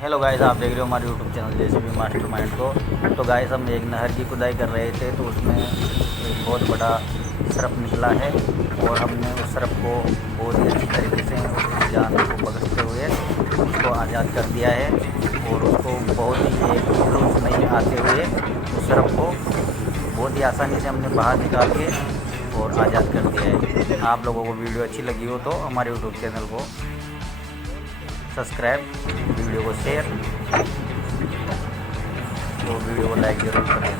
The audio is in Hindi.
हेलो गाइस, आप देख रहे हो हमारे यूट्यूब चैनल JCB मास्टरमाइंड को। तो गाइस, हम एक नहर की खुदाई कर रहे थे तो उसमें एक बहुत बड़ा सर्प निकला है और हमने उस सर्प को बहुत ही अच्छी तरीके से उसकी जान को पकड़ते हुए उसको आज़ाद कर दिया है और उसको बहुत ही एक जुलूस में आते हुए उस सर्प को बहुत ही आसानी से हमने बाहर निकाल के और आज़ाद कर दिया है। आप लोगों को वीडियो अच्छी लगी हो तो हमारे यूट्यूब चैनल को सब्सक्राइब, वीडियो को शेयर और वीडियो को लाइक जरूर करें।